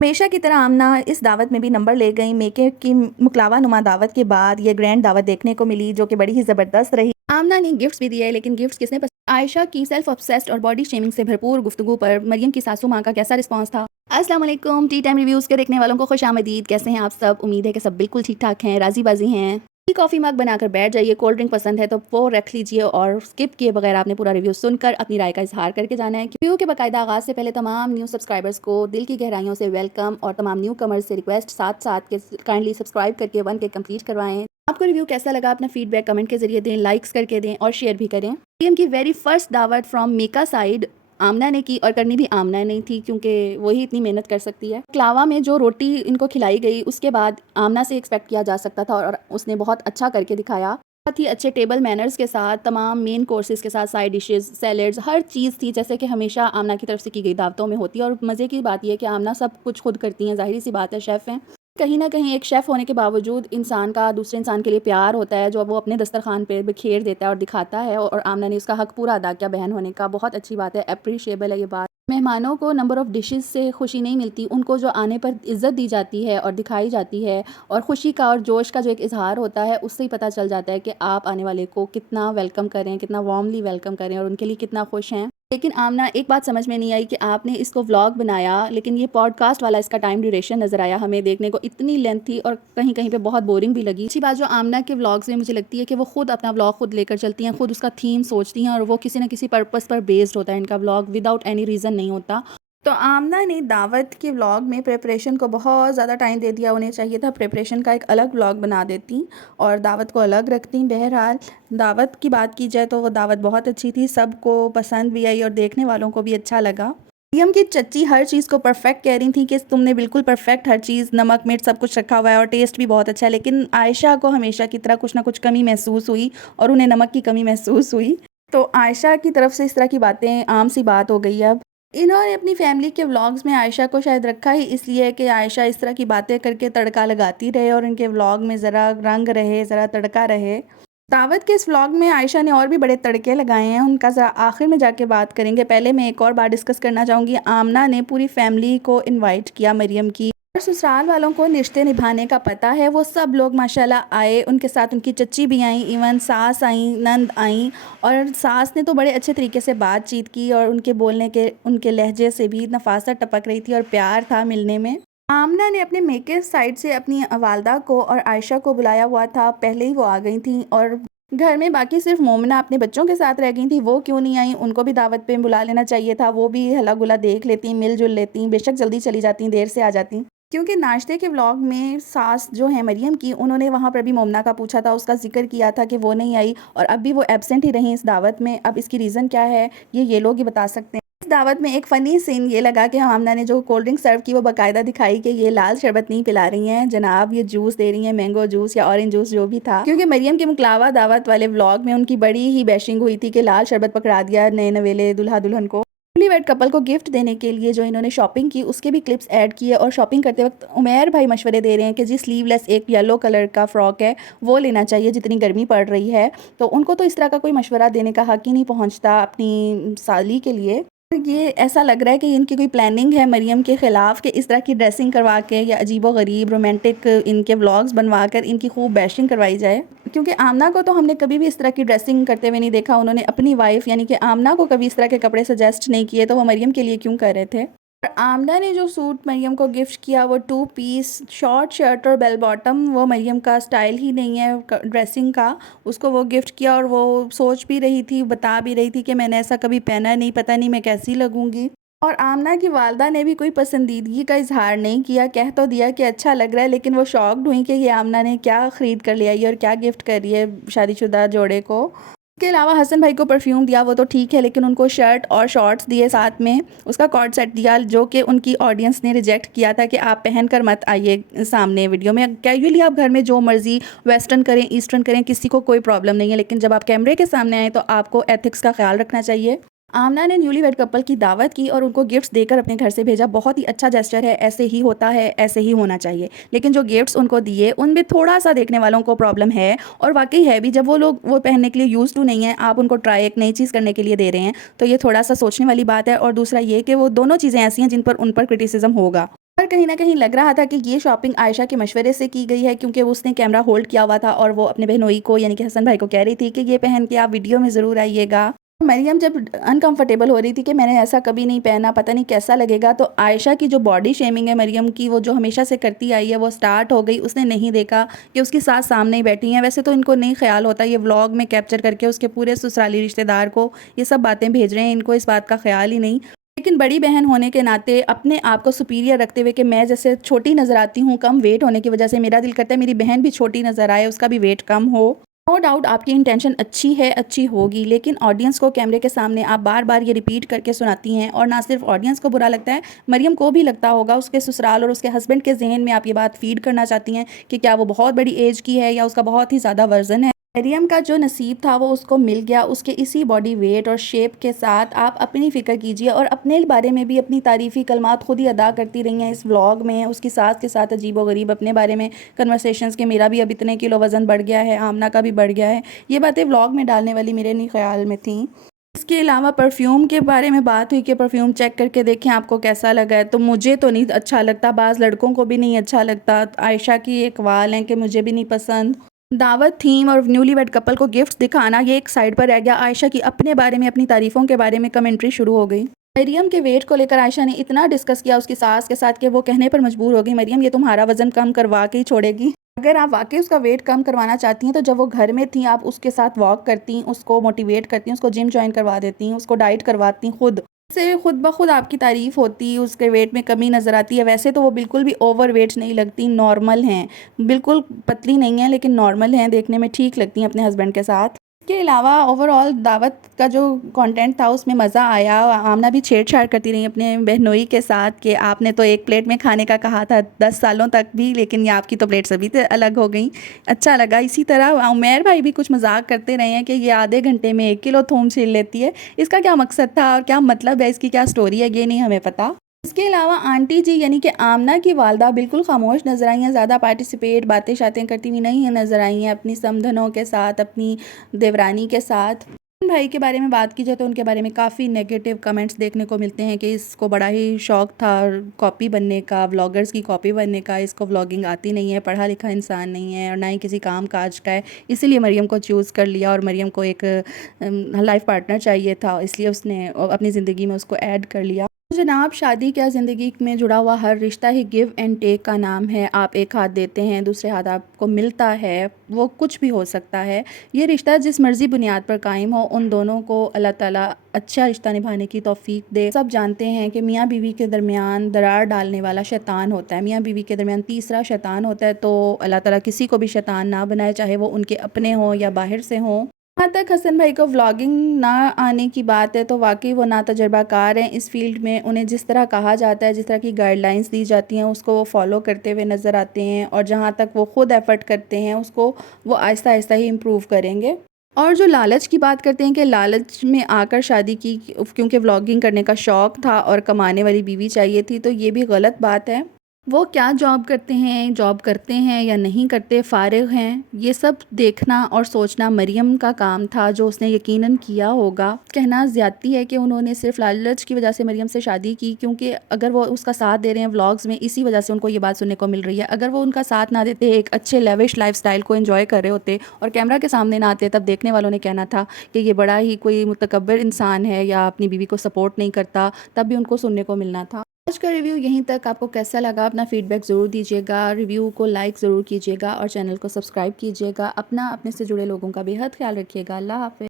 हमेशा की तरह आमना इस दावत में भी नंबर ले गई। मेके की मुकलावा नुमा दावत के बाद ये ग्रैंड दावत देखने को मिली जो कि बड़ी ही ज़बरदस्त रही। आमना ने गिफ्ट्स भी दिए, लेकिन गिफ्ट्स किसने पसंद? आयशा की सेल्फ ऑब्सेस्ड और बॉडी शेमिंग से भरपूर गुफ्तगू पर मरियम की सासू माँ का कैसा रिस्पांस था? अस्सलाम वालेकुम, टी टाइम रिव्यूज़ के देखने वालों को खुश आमदीद। कैसे हैं आप सब? उम्मीद है कि सब बिल्कुल ठीक ठाक हैं, राजी बाजी हैं। टी कॉफ़ी मग बनाकर बैठ जाइए। कोल्ड ड्रिंक पसंद है तो वो रख लीजिए और स्किप किए बगैर आपने पूरा रिव्यू सुनकर अपनी राय का इजहार करके जाना है। रिव्यू के बाकायदा आगाज़ से पहले तमाम न्यू सब्सक्राइबर्स को दिल की गहराइयों से वेलकम और तमाम न्यू कमर्स से रिक्वेस्ट साथ साथ के काइंडली सब्सक्राइब करके 1 के कंप्लीट करवाएं। आपको रिव्यू कैसा लगा अपना फीडबैक कमेंट के जरिए दें, लाइक्स करके दें और शेयर भी करें। मरियम की वेरी फर्स्ट दावत फ्रॉम मेका साइड आमना ने की और करनी भी आमना नहीं थी क्योंकि वही इतनी मेहनत कर सकती है। क्लावा में जो रोटी इनको खिलाई गई उसके बाद आमना से एक्सपेक्ट किया जा सकता था और उसने बहुत अच्छा करके दिखाया। बहुत ही अच्छे टेबल मैनर्स के साथ तमाम मेन कोर्सेज के साथ साइड डिशेस, सैलेड्स, हर चीज़ थी जैसे कि हमेशा आमना की तरफ से की गई दावतों में होती है। और मज़े की बात यह है कि आमना सब कुछ खुद करती हैं, ज़ाहिर सी बात है, शेफ़ हैं। कहीं ना कहीं एक शेफ़ होने के बावजूद इंसान का दूसरे इंसान के लिए प्यार होता है जो वो अपने दस्तरखान पे बिखेर देता है और दिखाता है, और आमना ने उसका हक पूरा अदा किया बहन होने का। बहुत अच्छी बात है, अप्रिशिएबल है ये बात। मेहमानों को नंबर ऑफ़ डिशेस से खुशी नहीं मिलती, उनको जो आने पर इज़्ज़त दी जाती है और दिखाई जाती है और खुशी का और जोश का जो एक इज़हार होता है, उससे ही पता चल जाता है कि आप आने वाले को कितना वेलकम करें, कितना वार्मली वेलकम करें और उनके लिए कितना खुश हैं। लेकिन आमना, एक बात समझ में नहीं आई कि आपने इसको व्लॉग बनाया लेकिन ये पॉडकास्ट वाला इसका टाइम ड्यूरेशन नज़र आया हमें देखने को, इतनी लेंथ थी और कहीं कहीं पे बहुत बोरिंग भी लगी। अच्छी बात जो आमना के व्लॉग्स में मुझे लगती है कि वो खुद अपना व्लॉग खुद लेकर चलती हैं, खुद उसका थीम सोचती हैं और वो किसी न किसी पर्पस पर बेस्ड होता है इनका व्लॉग, विदाउट एनी रीज़न नहीं होता। तो आमना ने दावत के व्लॉग में प्रिपरेशन को बहुत ज़्यादा टाइम दे दिया। उन्हें चाहिए था प्रिपरेशन का एक अलग व्लॉग बना देती और दावत को अलग रखती। बहरहाल दावत की बात की जाए तो वो दावत बहुत अच्छी थी, सबको पसंद भी आई और देखने वालों को भी अच्छा लगा। मरियम की चच्ची हर चीज़ को परफेक्ट कह रही थी कि तुमने बिल्कुल परफेक्ट हर चीज़, नमक मिर्च सब कुछ रखा हुआ है और टेस्ट भी बहुत अच्छा है। लेकिन आयशा को हमेशा की तरह कुछ ना कुछ कमी महसूस हुई और उन्हें नमक की कमी महसूस हुई। तो आयशा की तरफ से इस तरह की बातें आम सी बात हो गई है। अब इन्होंने अपनी फैमिली के व्लॉग्स में आयशा को शायद रखा ही इसलिए कि आयशा इस तरह की बातें करके तड़का लगाती रहे और इनके व्लॉग में ज़रा रंग रहे, ज़रा तड़का रहे। दावत के इस व्लॉग में आयशा ने और भी बड़े तड़के लगाए हैं, उनका ज़रा आखिर में जाके बात करेंगे। पहले मैं एक और बात डिस्कस करना चाहूँगी। आमना ने पूरी फैमिली को इनवाइट किया मरियम की, और ससुराल वालों को रिश्ते निभाने का पता है। वो सब लोग माशाल्लाह आए, उनके साथ उनकी चच्ची भी आई, इवन सास आई, नंद आई। और सास ने तो बड़े अच्छे तरीके से बातचीत की और उनके बोलने के, उनके लहजे से भी नफासत टपक रही थी और प्यार था मिलने में। आमना ने अपने मेके साइड से अपनी वालदा को और आयशा को बुलाया हुआ था, पहले ही वो आ गई थी और घर में बाकी सिर्फ मोमना अपने बच्चों के साथ रह गई थी। वो क्यों नहीं आई? उनको भी दावत पे बुला लेना चाहिए था, वो भी हला गुला देख लेती, मिलजुल लेती, बेशक जल्दी चली जाती, देर से आ जाती। क्योंकि नाश्ते के व्लॉग में सास जो है मरियम की, उन्होंने वहाँ पर भी मोमना का पूछा था, उसका जिक्र किया था कि वो नहीं आई और अब भी वो एब्सेंट ही रही इस दावत में। अब इसकी रीज़न क्या है ये लोग ही बता सकते हैं। इस दावत में एक फ़नी सीन ये लगा कि आमना ने जो कोल्ड ड्रिंक सर्व की वो बाकायदा दिखाई कि ये लाल शरबत नहीं पिला रही हैं जनाब, ये जूस दे रही हैं, मैंगो जूस या ऑरेंज जूस जो भी था। क्योंकि मरियम के मुकलावा दावत वाले व्लॉग में उनकी बड़ी ही बैशिंग हुई थी कि लाल शरबत पकड़ा दिया नए नवेले दुल्हा दुल्हन को। न्यूलीवैड कपल को गिफ्ट देने के लिए जो इन्होंने शॉपिंग की उसके भी क्लिप्स ऐड किए और शॉपिंग करते वक्त उमैर भाई मशवरे दे रहे हैं कि जी स्लीवलेस एक येलो कलर का फ्रॉक है वो लेना चाहिए जितनी गर्मी पड़ रही है। तो उनको तो इस तरह का कोई मशवरा देने का हक ही नहीं पहुंचता अपनी साली के लिए। ये ऐसा लग रहा है कि इनकी कोई प्लानिंग है मरियम के ख़िलाफ़ कि इस तरह की ड्रेसिंग करवा के या अजीबो गरीब रोमांटिक इनके व्लॉग्स बनवा कर इनकी खूब बैशिंग करवाई जाए। क्योंकि आमना को तो हमने कभी भी इस तरह की ड्रेसिंग करते हुए नहीं देखा। उन्होंने अपनी वाइफ यानी कि आमना को कभी इस तरह के कपड़े सजेस्ट नहीं किए, तो वो मरियम के लिए क्यों कर रहे थे? और आमना ने जो सूट मरियम को गिफ्ट किया वो 2 पीस शॉर्ट शर्ट और बेल बॉटम, वो मरियम का स्टाइल ही नहीं है ड्रेसिंग का। उसको वो गिफ्ट किया और वो सोच भी रही थी, बता भी रही थी कि मैंने ऐसा कभी पहना नहीं, पता नहीं मैं कैसी लगूंगी। और आमना की वालदा ने भी कोई पसंदीदगी का इजहार नहीं किया, कह तो दिया कि अच्छा लग रहा है, लेकिन वो शॉक्ड हुई कि ये आमना ने क्या ख़रीद कर ले आई और क्या गिफ्ट कर रही है शादीशुदा जोड़े को। इसके अलावा हसन भाई को परफ्यूम दिया वो तो ठीक है, लेकिन उनको शर्ट और शॉर्ट्स दिए, साथ में उसका कॉर्ड सेट दिया जो कि उनकी ऑडियंस ने रिजेक्ट किया था कि आप पहन कर मत आइए सामने वीडियो में। कैजुअली आप घर में जो मर्जी वेस्टर्न करें ईस्टर्न करें, किसी को कोई प्रॉब्लम नहीं है, लेकिन जब आप कैमरे के सामने आए तो आपको एथिक्स का ख्याल रखना चाहिए। आमना ने न्यूलीवैड कपल की दावत की और उनको गिफ्ट्स देकर अपने घर से भेजा, बहुत ही अच्छा जेस्चर है, ऐसे ही होता है, ऐसे ही होना चाहिए। लेकिन जो गिफ्ट्स उनको दिए उनमें थोड़ा सा देखने वालों को प्रॉब्लम है, और वाकई है भी। जब वो लोग वो पहनने के लिए यूज़ टू नहीं है, आप उनको ट्राई एक नई चीज़ करने के लिए दे रहे हैं, तो ये थोड़ा सा सोचने वाली बात है। और दूसरा ये कि वो दोनों चीज़ें ऐसी हैं जिन पर उन पर क्रिटिसिज्म होगा। और कहीं न कहीं लग रहा था कि ये शॉपिंग आयशा के मशवरे से की गई है, क्योंकि उसने कैमरा होल्ड किया हुआ था और वो अपने बहनोई को यानी कि हसन भाई को कह रही थी कि ये पहन के आप वीडियो में ज़रूर आइएगा। मरियम जब अनकंफर्टेबल हो रही थी कि मैंने ऐसा कभी नहीं पहना, पता नहीं कैसा लगेगा, तो आयशा की जो बॉडी शेमिंग है मरियम की, वो जो हमेशा से करती आई है, वो स्टार्ट हो गई। उसने नहीं देखा कि उसकी सास सामने ही बैठी हैं। वैसे तो इनको नहीं ख्याल होता, ये व्लॉग में कैप्चर करके उसके पूरे ससुराली रिश्तेदार को ये सब बातें भेज रहे हैं, इनको इस बात का ख्याल ही नहीं। लेकिन बड़ी बहन होने के नाते अपने आप को सुपीरियर रखते हुए कि मैं जैसे छोटी नज़र आती हूँ, कम वेट होने की वजह से मेरा दिल करता है मेरी बहन भी छोटी नज़र आए, उसका भी वेट कम हो। नो डाउट आपकी इंटेंशन अच्छी है, अच्छी होगी, लेकिन ऑडियंस को कैमरे के सामने आप बार बार ये रिपीट करके सुनाती हैं, और ना सिर्फ ऑडियंस को बुरा लगता है, मरियम को भी लगता होगा। उसके ससुराल और उसके हस्बैंड के जहन में आप ये बात फीड करना चाहती हैं कि क्या वो बहुत बड़ी एज की है या उसका बहुत ही ज़्यादा वज़न है। मरियम का जो नसीब था वो उसको मिल गया, उसके इसी बॉडी वेट और शेप के साथ। आप अपनी फ़िक्र कीजिए, और अपने बारे में भी अपनी तारीफ़ी कलमात खुद ही अदा करती रही हैं इस व्लॉग में। उसकी सास के साथ अजीबोगरीब अपने बारे में कन्वर्सेशंस के मेरा भी अब इतने किलो वज़न बढ़ गया है, आमना का भी बढ़ गया है, ये बातें व्लॉग में डालने वाली मेरे नहीं ख्याल में थी। इसके अलावा परफ्यूम के बारे में बात हुई कि परफ्यूम चेक करके देखें आपको कैसा लगा है, तो मुझे तो नहीं अच्छा लगता, बाज़ लड़कों को भी नहीं अच्छा लगता। आयशा की एक वाल है कि मुझे भी नहीं पसंद। दावत थीम और न्यूली वेड कपल को गिफ्ट्स दिखाना ये एक साइड पर रह गया। आयशा की अपने बारे में, अपनी तारीफ़ों के बारे में कमेंट्री शुरू हो गई। मरियम के वेट को लेकर आयशा ने इतना डिस्कस किया उसकी सास के साथ कि वो कहने पर मजबूर हो गई, मरियम ये तुम्हारा वज़न कम करवा के ही छोड़ेगी। अगर आप वाकई उसका वेट कम करवाना चाहती हैं तो जब वो घर में थी आप उसके साथ वॉक करती, उसको मोटिवेट करती, उसको जिम ज्वाइन करवा देती, उसको डाइट करवाती खुद से, खुद ब खुद आपकी तारीफ़ होती, उसके वेट में कमी नज़र आती है। वैसे तो वो बिल्कुल भी ओवर वेट नहीं लगती, नॉर्मल हैं, बिल्कुल पतली नहीं हैं लेकिन नॉर्मल हैं, देखने में ठीक लगती हैं अपने हस्बैंड के साथ। इसके अलावा ओवरऑल दावत का जो कंटेंट था उसमें मज़ा आया। आमना भी छेड़छाड़ करती रही अपने बहनोई के साथ कि आपने तो एक प्लेट में खाने का कहा था 10 सालों तक भी, लेकिन ये आपकी तो प्लेट सभी से अलग हो गई। अच्छा लगा। इसी तरह उमैर भाई भी कुछ मजाक करते रहे हैं कि ये आधे घंटे में 1 किलो थूम छील लेती है, इसका क्या मकसद था और क्या मतलब है, इसकी क्या स्टोरी है, ये नहीं हमें पता। इसके अलावा आंटी जी यानी कि आमना की वालदा बिल्कुल खामोश नज़र आई हैं, ज़्यादा पार्टिसिपेट बातें शातें करती हुई नहीं है नज़र आई हैं अपनी समधनों के साथ, अपनी देवरानी के साथ। भाई के बारे में बात की जाए तो उनके बारे में काफ़ी नेगेटिव कमेंट्स देखने को मिलते हैं कि इसको बड़ा ही शौक़ था कॉपी बनने का, व्लॉगर्स की कॉपी बनने का, इसको व्लॉगिंग आती नहीं है, पढ़ा लिखा इंसान नहीं है और ना ही किसी काम काज का है, इसीलिए मरियम को चूज़ कर लिया और मरियम को एक लाइफ पार्टनर चाहिए था, इसलिए उसने अपनी ज़िंदगी में उसको ऐड कर लिया। जनाब, शादी क्या, ज़िंदगी में जुड़ा हुआ हर रिश्ता ही गिव एंड टेक का नाम है। आप एक हाथ देते हैं, दूसरे हाथ आपको मिलता है, वो कुछ भी हो सकता है। ये रिश्ता जिस मर्ज़ी बुनियाद पर कायम हो, उन दोनों को अल्लाह ताला अच्छा रिश्ता निभाने की तौफीक दे। सब जानते हैं कि मियाँ बीवी के दरमियान दरार डालने वाला शैतान होता है, मियाँ बीवी के दरमियान तीसरा शैतान होता है। तो अल्लाह ताला किसी को भी शैतान ना बनाए, चाहे वो उनके अपने हों या बाहर से हों। जहाँ तक हसन भाई को व्लॉगिंग ना आने की बात है तो वाकई वो ना तजर्बाकार हैं इस फील्ड में। उन्हें जिस तरह कहा जाता है, जिस तरह की गाइडलाइंस दी जाती हैं, उसको वो फॉलो करते हुए नज़र आते हैं, और जहाँ तक वो खुद एफ़र्ट करते हैं उसको वो आहिस्ता आहिस्ता ही इम्प्रूव करेंगे। और जो लालच की बात करते हैं कि लालच में आकर शादी की क्योंकि व्लॉगिंग करने का शौक़ था और कमाने वाली बीवी चाहिए थी, तो ये भी गलत बात है। वो क्या जॉब करते हैं, जॉब करते हैं या नहीं करते, फ़ारिग हैं, ये सब देखना और सोचना मरियम का काम था, जो उसने यकीनन किया होगा। कहना ज़्यादती है कि उन्होंने सिर्फ लालच की वजह से मरियम से शादी की, क्योंकि अगर वो उसका साथ दे रहे हैं व्लॉग्स में, इसी वजह से उनको ये बात सुनने को मिल रही है। अगर वो उनका साथ ना देते, एक अच्छे लेविश लाइफस्टाइल को एंजॉय कर रहे होते और कैमरा के सामने ना आते, तब देखने वालों ने कहना था कि ये बड़ा ही कोई मुतकब्बिर इंसान है या अपनी बीवी को सपोर्ट नहीं करता, तब भी उनको सुनने को मिलना था। आज का रिव्यू यहीं तक। आपको कैसा लगा अपना फीडबैक ज़रूर दीजिएगा, रिव्यू को लाइक ज़रूर कीजिएगा और चैनल को सब्सक्राइब कीजिएगा। अपने से जुड़े लोगों का बेहद ख्याल रखिएगा। अल्लाह हाफ़िज़।